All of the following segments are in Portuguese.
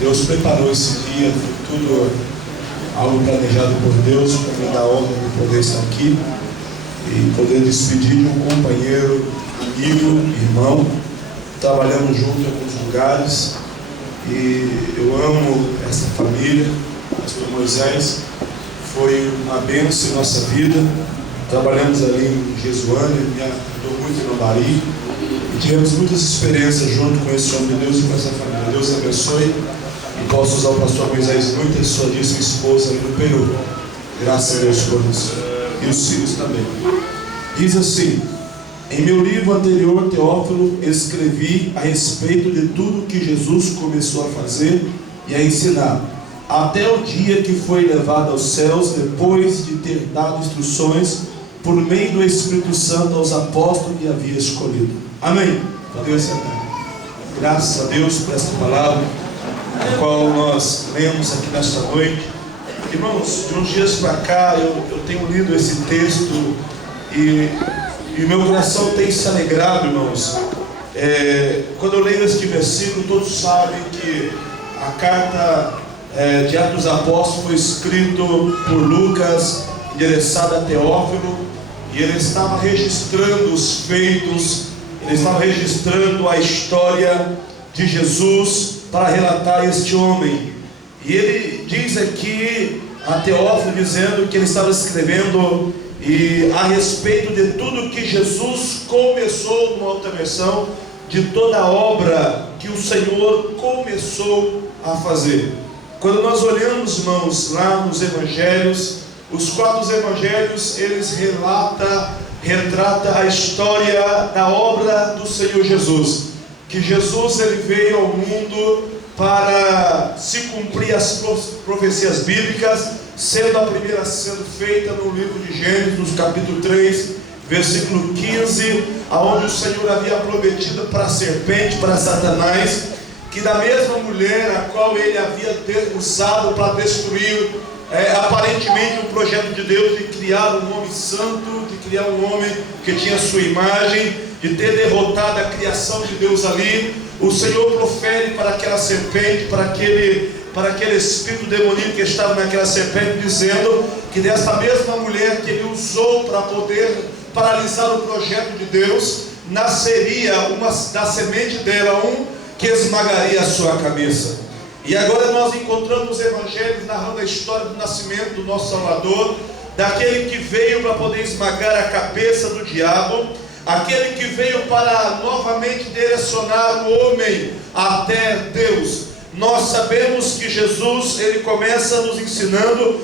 Deus preparou esse dia, foi tudo algo planejado por Deus para me dar a honra de poder estar aqui e poder despedir de um companheiro, amigo, irmão. Trabalhamos juntos em alguns lugares e eu amo essa família. O pastor Moisés foi uma bênção em nossa vida. Trabalhamos ali em Jesuânia, me ajudou muito em Lambari e tivemos muitas experiências junto com esse homem de Deus e com essa família. Deus abençoe e posso usar o pastor Moisés muito e sua díssima esposa ali no Peru. Graças a Deus por isso. E os filhos também. Diz assim: em meu livro anterior, Teófilo, escrevi a respeito de tudo que Jesus começou a fazer e a ensinar, até o dia que foi levado aos céus, depois de ter dado instruções por meio do Espírito Santo aos apóstolos que havia escolhido. Amém. Podemos sentar. Graças a Deus por esta palavra, a qual nós lemos aqui nesta noite. Irmãos, de uns dias para cá eu tenho lido esse texto e o meu coração tem se alegrado, irmãos. Quando eu leio este versículo, todos sabem que a carta de Atos dos Apóstolos foi escrito por Lucas, endereçada a Teófilo, e ele estava registrando os feitos, ele estava registrando a história de Jesus para relatar este homem. E ele diz aqui a Teófilo, dizendo que ele estava escrevendo a respeito de tudo que Jesus começou, numa outra versão, de toda a obra que o Senhor começou a fazer. Quando nós olhamos, irmãos, lá nos evangelhos, os 4 evangelhos, eles retrata a história da obra do Senhor Jesus. Que Jesus, ele veio ao mundo para se cumprir as profecias bíblicas, sendo a primeira sendo feita no livro de Gênesis, no capítulo 3, versículo 15, aonde o Senhor havia prometido para a serpente, para Satanás, que da mesma mulher a qual ele havia usado para destruir aparentemente um projeto de Deus de criar um homem santo, de criar um homem que tinha sua imagem, de ter derrotado a criação de Deus ali, o Senhor profere para aquela serpente, para aquele espírito demoníaco que estava naquela serpente, dizendo que dessa mesma mulher que ele usou para poder paralisar o projeto de Deus, nasceria da semente dela que esmagaria a sua cabeça. E agora nós encontramos os evangelhos narrando a história do nascimento do nosso Salvador, daquele que veio para poder esmagar a cabeça do diabo, aquele que veio para novamente direcionar o homem até Deus. Nós sabemos que Jesus, ele começa nos ensinando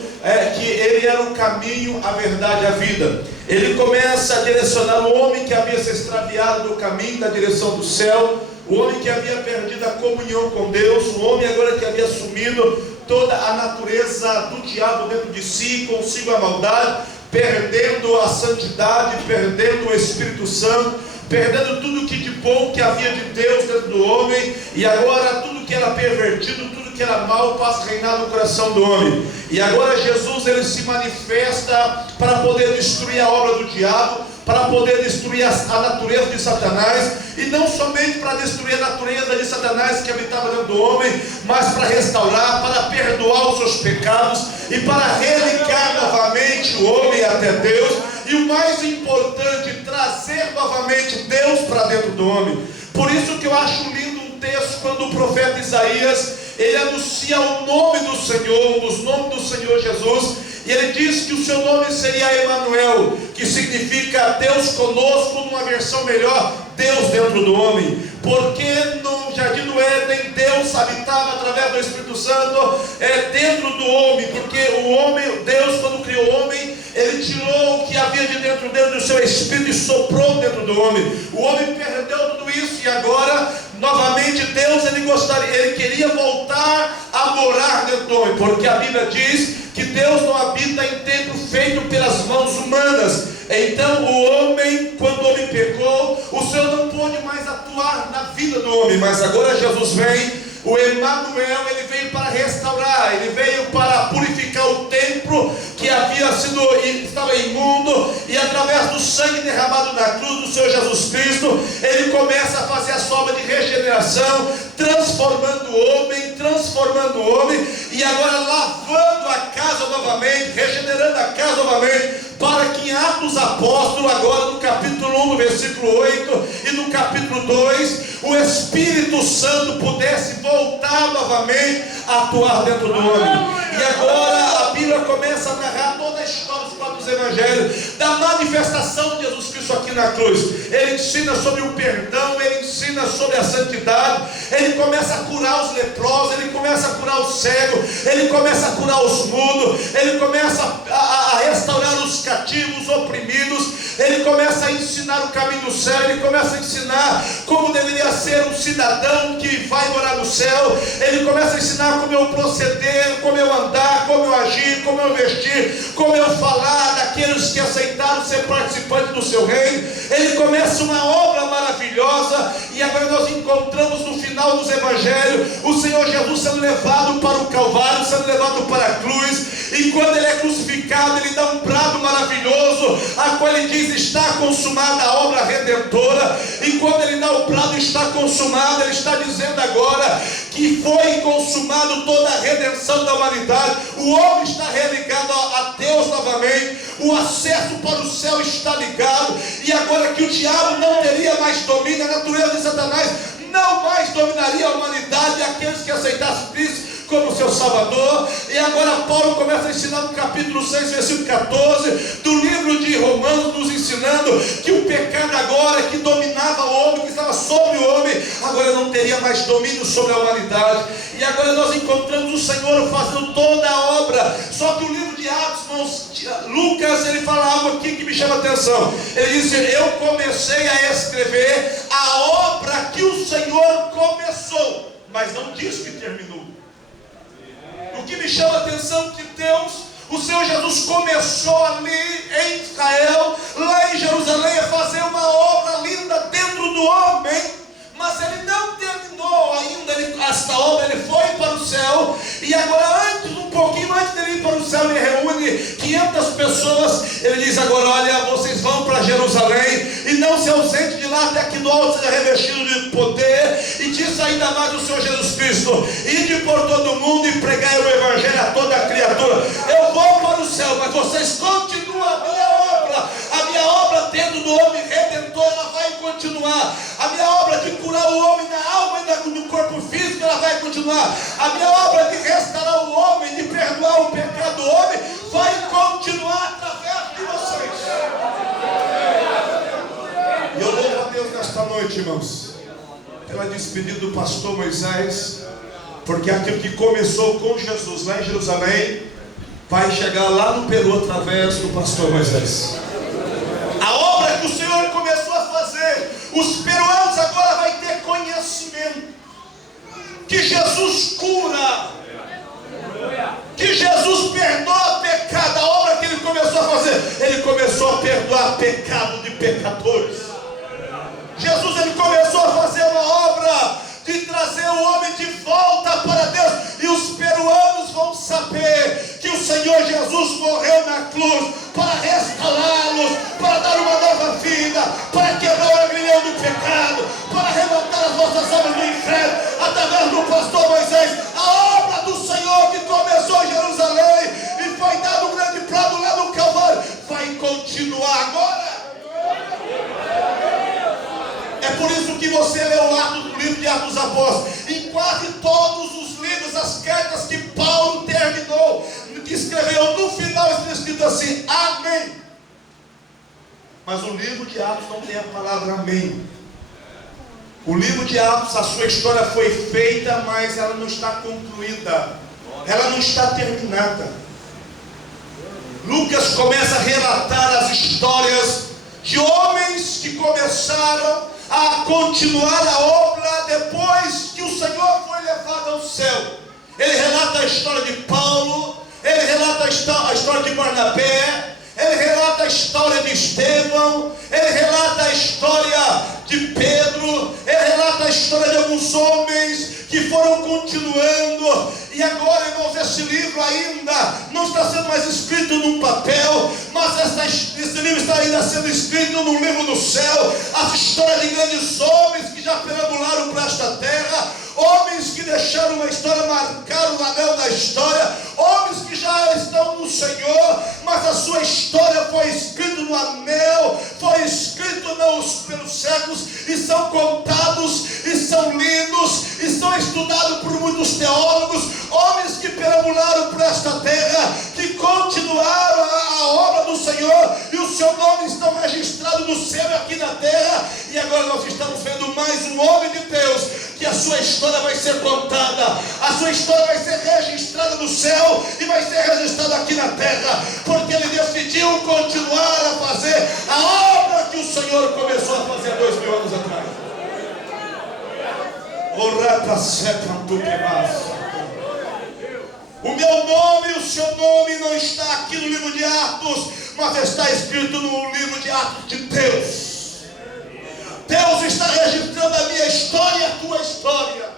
que ele era o caminho, a verdade e a vida. Ele começa a direcionar o homem que havia se extraviado do caminho, da direção do céu, o homem que havia perdido a comunhão com Deus, o homem agora que havia assumido toda a natureza do diabo dentro de si, consigo a maldade, perdendo a santidade, perdendo o Espírito Santo, perdendo tudo que de bom que havia de Deus dentro do homem, e agora tudo que era pervertido, tudo que era mal passa a reinar no coração do homem. E agora Jesus, ele se manifesta para poder destruir a obra do diabo, para poder destruir a natureza de Satanás, e não somente para destruir a natureza de Satanás que habitava dentro do homem, mas para restaurar, para perdoar os seus pecados e para religar novamente o homem até Deus, e o mais importante, trazer novamente Deus para dentro do homem. Por isso que eu acho lindo um texto quando o profeta Isaías, ele anuncia o nome do Senhor, um dos nomes do Senhor Jesus, e ele diz que o seu nome seria Emanuel, que significa Deus conosco, numa versão melhor, Deus dentro do homem. Porque no jardim do Éden, Deus habitava através do Espírito Santo dentro do homem, porque o homem, Deus quando criou o homem, ele tirou o que havia de dentro dele do seu Espírito e soprou dentro do homem. O homem perdeu tudo isso e agora novamente Deus, ele queria voltar a morar dentro do homem, porque a Bíblia diz que Deus não habita em templo feito pelas mãos humanas. Então o homem, quando o homem pecou, o Senhor não pôde mais atuar na vida do homem, mas agora Jesus vem, o Emanuel, ele veio para restaurar, ele veio para purificar o templo que estava imundo, e através do sangue derramado na cruz do Senhor Jesus Cristo, ele começa a fazer a sua obra de regeneração, transformando o homem, transformando transformando o homem e agora lavando a casa novamente, regenerando a casa novamente, para que em Atos dos Apóstolos, agora no capítulo 1, no versículo 8 e no capítulo 2, o Espírito Santo pudesse voltar novamente a atuar dentro do homem. E agora a Bíblia começa a narrar toda a história dos quatro evangelhos, da manifestação de Jesus Cristo aqui na cruz. Ele ensina sobre o perdão, ele ensina sobre a santidade, ele começa a curar os leprosos, ele começa a curar os cegos, ele começa a curar os mudos, ele começa a restaurar os cativos, os oprimidos, ele começa a ensinar o caminho do céu, ele começa a ensinar como deveria ser um cidadão que vai morar no céu, ele começa a ensinar como eu proceder, como eu andar, como eu agir, como eu vestir, como eu falar daqueles que aceitaram ser participantes do seu reino. Ele começa uma obra maravilhosa e agora nós encontramos no final dos evangelhos o Senhor Jesus sendo levado para o Calvário, sendo levado para a cruz, e quando ele é crucificado ele dá um brado maravilhoso, a qual ele diz: está consumada a obra redentora. E quando ele dá o brado está consumado, ele está dizendo agora que foi consumado toda a redenção da humanidade, o homem está religado a Deus novamente, o acesso para o céu está ligado, e agora que o diabo não teria mais domínio, a natureza de Satanás não mais dominaria a humanidade e aqueles que aceitassem Cristo como seu Salvador. E agora Paulo começa a ensinar no capítulo 6, versículo 14 do livro de Romanos, nos ensinando que o pecado agora que dominava o homem, que estava sobre o homem, agora não teria mais domínio sobre a humanidade. E agora nós encontramos o Senhor fazendo toda a obra. Só que o livro de Atos, Lucas, ele fala algo aqui que me chama a atenção. Ele diz: eu comecei a escrever a obra que o Senhor começou, mas não diz que terminou. O que me chama a atenção é que Deus, o Senhor Jesus, começou ali em Israel, lá em Jerusalém, a fazer uma obra linda dentro do homem, mas ele não terminou ainda esta obra. Ele foi para o céu, e agora um pouquinho antes dele ir para o céu, ele reúne 500 pessoas. Ele diz agora: olha, vocês vão para Jerusalém e não se ausente de lá até que do alto seja revestido de poder. E diz ainda mais o Senhor Jesus Cristo: ide por todo o mundo e pregai o evangelho a toda a criatura. Eu vou para o céu, mas vocês continuam a minha obra dentro do homem redentor, ela vai continuar. A minha obra de curar o homem na alma e no corpo físico, ela vai continuar. A minha obra de restaurar o homem, de perdoar o pecado do homem, vai continuar através de vocês. E eu louvo a Deus nesta noite, irmãos, pela despedida do pastor Moisés, porque aquilo que começou com Jesus lá em Jerusalém vai chegar lá no Peru através do pastor Moisés. A obra que o Senhor começou a fazer, os peruanos agora vão ter conhecimento que Jesus cura, que Jesus perdoa pecado. A obra que ele começou a fazer, ele começou a perdoar pecado de pecadores. Jesus, ele começou a fazer uma obra de trazer o homem de volta para Deus, e os peruanos vão saber que o Senhor Jesus morreu na cruz para restaurá-los, para dar uma nova vida, para quebrar o aguilhão do pecado, para arrebatar as vossas almas do inferno, através do pastor Moisés. A obra do Senhor que começou em Jerusalém e foi dado um grande prado lá no Calvário, vai continuar agora. É por isso que você lê o livro de Atos dos Apóstolos, em quase todos os livros, as cartas que Paulo terminou, que escreveu, no final está escrito assim: amém. Mas o livro de Atos não tem a palavra amém. O livro de Atos, a sua história foi feita, mas ela não está concluída, ela não está terminada. Lucas começa a relatar as histórias de homens que começaram a continuar a obra depois que o Senhor foi levado ao céu. Ele relata a história de Paulo, ele relata a história de Barnabé, ele relata a história de Estevão, ele relata a história de Pedro, ele relata a história de alguns homens que foram continuando Senhor. E agora, irmãos, esse livro ainda não está sendo mais escrito num papel, mas esse livro está ainda sendo escrito no livro do céu. As histórias de grandes homens que já perambularam por esta terra, homens que deixaram uma história, marcaram o anel da história, homens que já estão no Senhor, mas a sua história foi escrita no anel, foi escrito pelos séculos, e são contados, e são lidos, e são estudados por muitos teólogos, homens que perambularam por esta terra, que continuaram a obra do Senhor, e o seu nome está registrado no céu e aqui na terra. E agora nós estamos vendo mais um homem de Deus, que a sua história vai ser contada, a sua história vai ser registrada no céu e vai ser registrada aqui na terra, porque ele decidiu continuar a fazer a obra que o Senhor começou a fazer 2000 anos atrás. O meu nome e o seu nome não está aqui no livro de Atos, mas está escrito no livro de Atos de Deus. Deus está registrando a minha história e a tua história.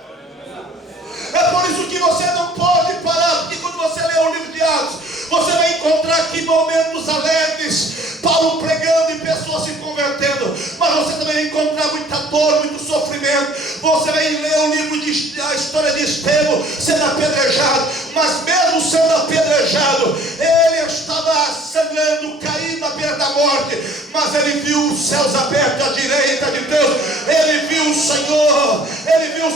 É por isso que você não pode parar, porque quando você lê o livro de Atos, você vai encontrar aqui momentos alegres, Paulo pregando e pessoas se convertendo, mas você também vai encontrar muita dor, muito sofrimento. Você vai ler o livro a história de Estevão sendo apedrejado, mas mesmo sendo apedrejado, ele estava sangrando, caindo à beira da morte, mas ele viu os céus abertos à direita de Deus, ele viu o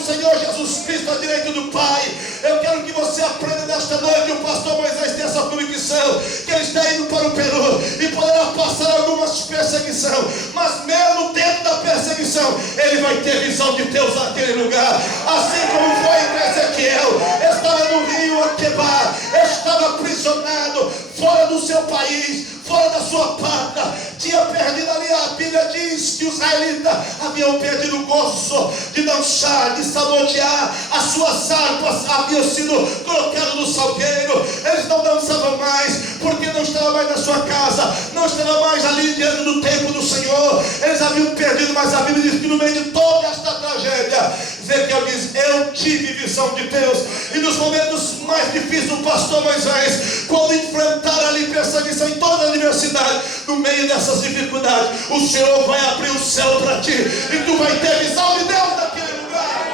Senhor Jesus Cristo à direita do Pai. Eu quero que você aprenda nesta noite. O pastor Moisés tem essa convicção, que ele está indo para o Peru e poderá passar algumas perseguições, mas mesmo dentro da perseguição, ele vai ter visão de Deus naquele lugar, assim como foi para Ezequiel. Estava no rio Aquebar, estava aprisionado, fora do seu país, fora da sua pátria, tinha perdido ali. A Bíblia diz que os israelitas haviam perdido o gozo de dançar, de sabotear, as suas harpas haviam sido colocadas no salgueiro, eles não dançavam mais, porque não estava mais na sua casa, não estava mais ali diante do templo do Senhor, eles haviam perdido. Mas a Bíblia diz que no meio de toda esta tragédia, Ezequiel diz: eu tive visão de Deus. E nos momentos mais difíceis do pastor Moisés, quando enfrentaram ali perseguição em toda a universidade, no meio dessas dificuldades, o Senhor vai abrir o céu para ti, e tu vai ter visão de Deus naquele lugar.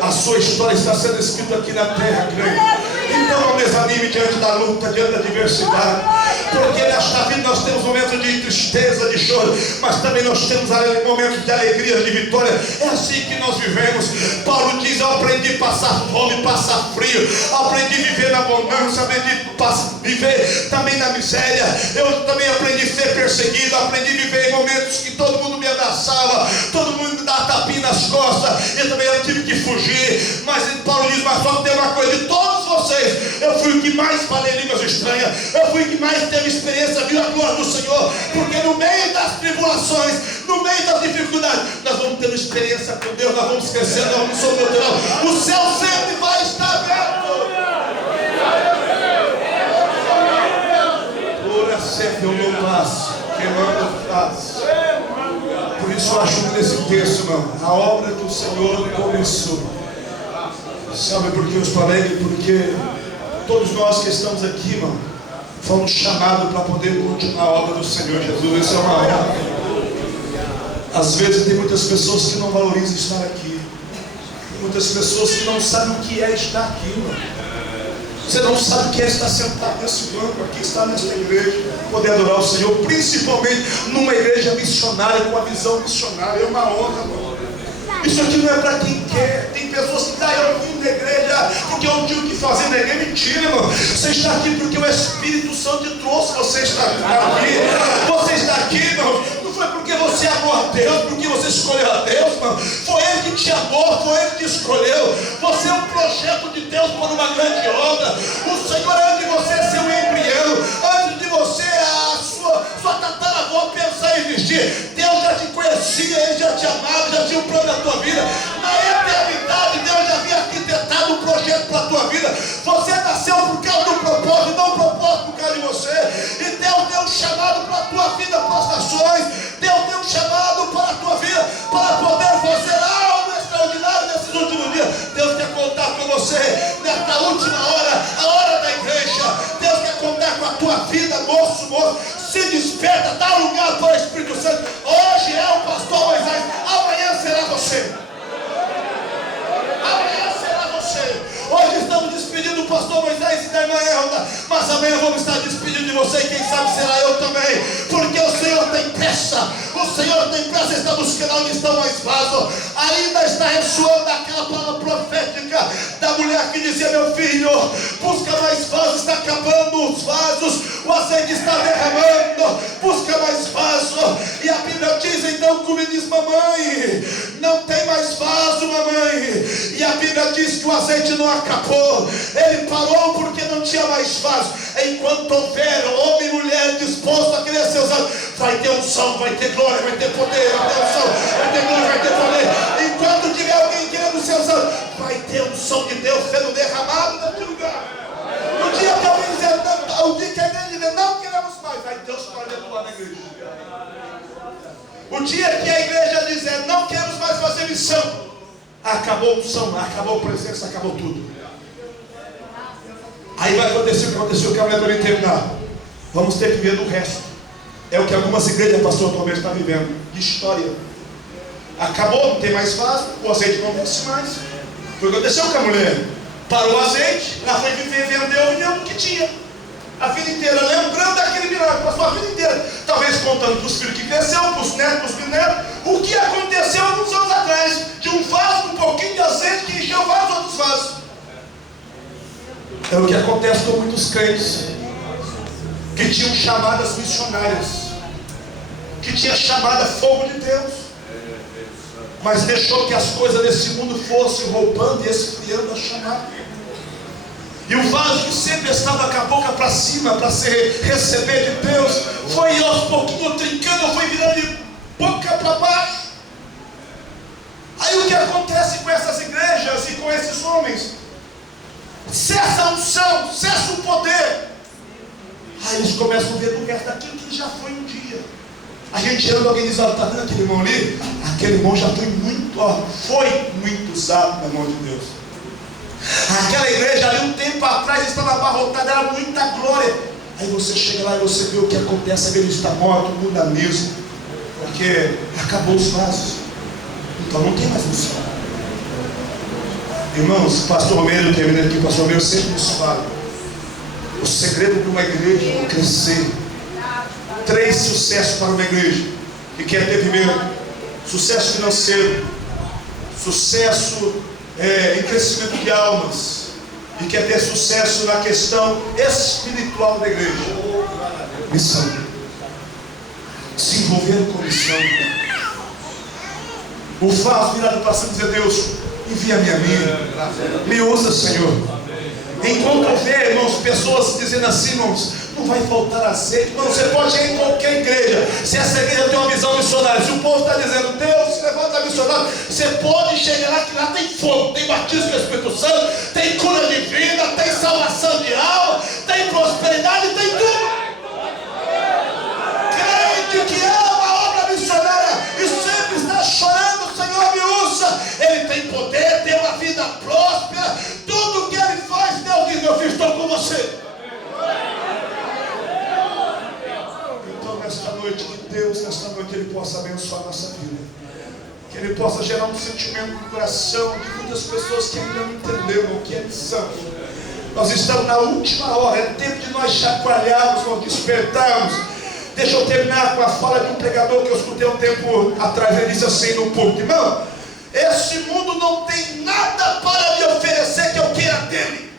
A sua história está sendo escrita aqui na terra, crente. Então não desanime diante da luta, diante da adversidade, porque nesta vida nós temos momentos de tristeza, de choro, mas também nós temos momentos de alegria, de vitória. É assim que nós vivemos. Paulo diz: eu aprendi a passar fome, passar frio, aprendi a viver na abundância, aprendi a viver também na miséria. Eu também aprendi a ser perseguido, aprendi a viver em momentos que todo mundo me abraçava, todo mundo me dava tapinha nas costas, eu também tive que fugir. Mas Paulo diz: mas só tem uma coisa, de todos vocês, eu fui o que mais falei línguas estranhas, eu fui o que mais teve experiência, viu a glória do Senhor, porque no meio das tribulações, no meio das dificuldades, nós vamos tendo experiência com Deus, nós vamos crescendo, nós vamos sobrenatural, o céu sempre vai estar aberto. Ora sempre eu não passo, queimando faz. Por isso eu acho que nesse texto, irmão, a obra que o Senhor começou. Sabe por que eu estou alegre? Porque todos nós que estamos aqui, irmão, fomos chamados para poder continuar a obra do Senhor Jesus. Isso é uma honra. Às vezes tem muitas pessoas que não valorizam estar aqui, tem muitas pessoas que não sabem o que é estar aqui, irmão. Você não sabe o que é estar sentado nesse banco aqui, estar nesta igreja, poder adorar o Senhor, principalmente numa igreja missionária, com a visão missionária. É uma honra, irmão. Isso aqui não é para quem quer. Tem pessoas que eu vim da igreja porque eu tinha o que fazer na igreja. Mentira, irmão. Você está aqui porque o Espírito Santo te trouxe. Você está aqui. Você está aqui, irmão. Não foi porque você amou a Deus, porque você escolheu a Deus, irmão. Foi Ele que te amou, foi Ele que te escolheu. Você é um projeto de Deus para uma grande obra. O Senhor, antes de você ser um embrião, antes de você, a sua tataravó pensar em existir, Deus já te conhecia, Ele já te amava, já tinha um plano na tua vida. Na eternidade, Deus já havia arquitetado um projeto para a tua vida. Você nasceu por causa do propósito, não o propósito por causa de você. E Deus deu um chamado para a tua vida, para as nações. Deus deu um chamado desperta, dá lugar para o Espírito Santo. Hoje é o pastor Moisés, amanhã será você. Amanhã será você. Hoje estamos despedindo do pastor Moisés e da irmã Elda, mas amanhã vamos estar despedindo de você, e quem sabe será eu também, porque o Senhor tem pressa. O Senhor tem pressa, está buscando onde estão mais vasos. Ainda está ressoando aquela palavra profética da mulher que dizia: meu filho, busca mais vasos, está acabando os vasos, o azeite está derramando, busca mais vaso. E a Bíblia diz então, como diz: mamãe, não tem mais vaso, mamãe. E a Bíblia diz que o azeite não acabou, ele parou porque não tinha mais vaso. Enquanto houver homem e mulher disposto a querer ser usado, vai ter unção, vai ter glória, vai ter poder, vai ter unção, vai ter glória, vai ter poder. Enquanto tiver alguém querendo ser usado, vai ter unção de Deus sendo derramado naquele lugar. O dia que alguém dizer, o dia que a igreja dizer, não queremos mais, vai Deus pode atuar na igreja. O dia que a igreja dizer, não queremos mais fazer missão, acabou a unção, acabou a presença, acabou tudo. Aí vai acontecer o que aconteceu, eu quero também terminar. Vamos ter que ver do resto. É o que algumas igrejas, pastor, atualmente estão vivendo, de história. Acabou, não tem mais vaso, o azeite não vence mais. Foi o que aconteceu com a mulher. Parou o azeite, ela foi viver, vendeu o que tinha. A vida inteira, lembrando daquele milagre, passou a vida inteira. Talvez contando para os filhos que cresceu, para os netos, para os bisnetos, o que aconteceu alguns anos atrás. De um vaso com um pouquinho de azeite que encheu vários outros vasos. É o que acontece com muitos crentes que tinham chamadas missionárias, que tinha chamada fogo de Deus, mas deixou que as coisas desse mundo fossem roubando e esfriando a chamada. E o vaso que sempre estava com a boca para cima para receber de Deus, foi aos pouquinhos trincando, foi virando de boca para baixo. Aí o que acontece com essas igrejas e com esses homens? Cessa a unção, cessa o poder. Aí eles começam a ver do resto daquilo que já foi um dia. A gente anda, alguém diz: está vendo aquele irmão ali? Aquele irmão já foi muito usado na mão de Deus. Aquela igreja ali um tempo atrás estava abarrotada, era muita glória. Aí você chega lá e você vê o que acontece, a igreja está morta, muda mesmo, porque acabou os vasos. Então não tem mais unção. Irmãos, pastor Romero, terminando aqui, pastor Romero sempre nos fala: o segredo de uma igreja é crescer. 3 sucessos para uma igreja que quer ter: primeiro, sucesso financeiro, sucesso em crescimento de almas, e quer ter sucesso na questão espiritual da igreja. Missão. Se envolver com missão. O vaso virado para cima e dizer: Deus, envia-me a mim, me usa, Senhor. Enquanto houver, irmãos, pessoas dizendo assim: irmãos, não vai faltar azeite. Irmão, você pode ir em qualquer igreja, se essa igreja tem uma visão missionária, se o povo está dizendo: Deus, se levanta missionário, você pode chegar lá, que lá tem fogo, tem batismo do Espírito Santo, tem cura divina, tem salvação de alma, tem prosperidade, tem tudo. Crente que ama a obra missionária e sempre está chorando: Senhor, me usa. Ele tem poder, tem uma vida próspera, tudo que ele faz, Deus diz: meu filho, estou com você. Então nesta noite, que Deus nesta noite Ele possa abençoar a nossa vida, que Ele possa gerar um sentimento no coração de muitas pessoas que ainda não entenderam o que é missão. Nós estamos na última hora, é tempo de nós chacoalharmos, nós despertarmos. Deixa eu terminar com a fala de um pregador que eu escutei um tempo atrás. Ele disse assim no púlpito: irmão, esse mundo não tem nada para me oferecer que eu queira dele.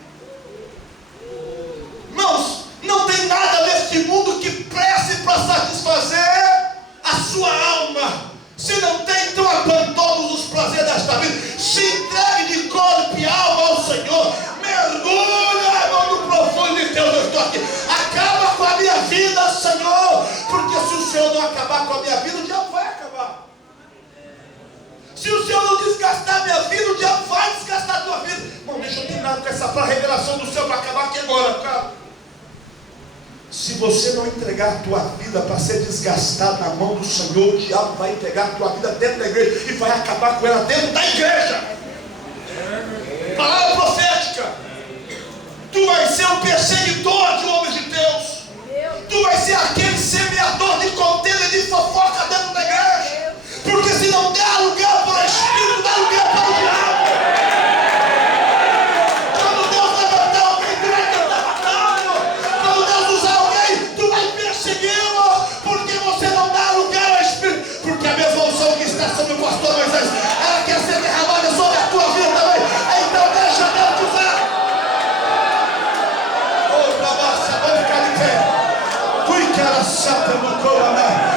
Irmãos, não tem nada neste mundo que preste para satisfazer a sua alma. Se não tem, então abandone os prazeres desta vida. Se entregue de corpo e alma ao Senhor. Mergulha, irmão, no profundo de Deus. Eu estou aqui. Acaba com a minha vida, Senhor. Porque se o Senhor não acabar com a minha vida, o diabo vai acabar. Se o Senhor não desgastar a minha vida, o diabo vai desgastar a tua vida. Bom, deixa eu terminar com essa revelação do céu para acabar aqui agora, cara. Se você não entregar a tua vida para ser desgastada na mão do Senhor, o diabo vai pegar a tua vida dentro da igreja e vai acabar com ela dentro da igreja. Palavra profética. Tu vai ser um perseguidor de homens de Deus. Tu vai ser aquele semeador de contenda e de fofoca dentro da igreja. Porque se não der lugar para o Espírito, dá lugar para o diabo. Quando Deus levantar alguém, tu vai tentar matá-lo. Quando Deus usar alguém, tu vai persegui-lo. Porque você não dá lugar ao Espírito. Porque a mesma unção que está sobre o pastor Moisés, ela quer ser derramada sobre a tua vida também. Então deixa Deus te usar. Oh, pra nossa, vamos ficar de pé. Fui cara chata no coração.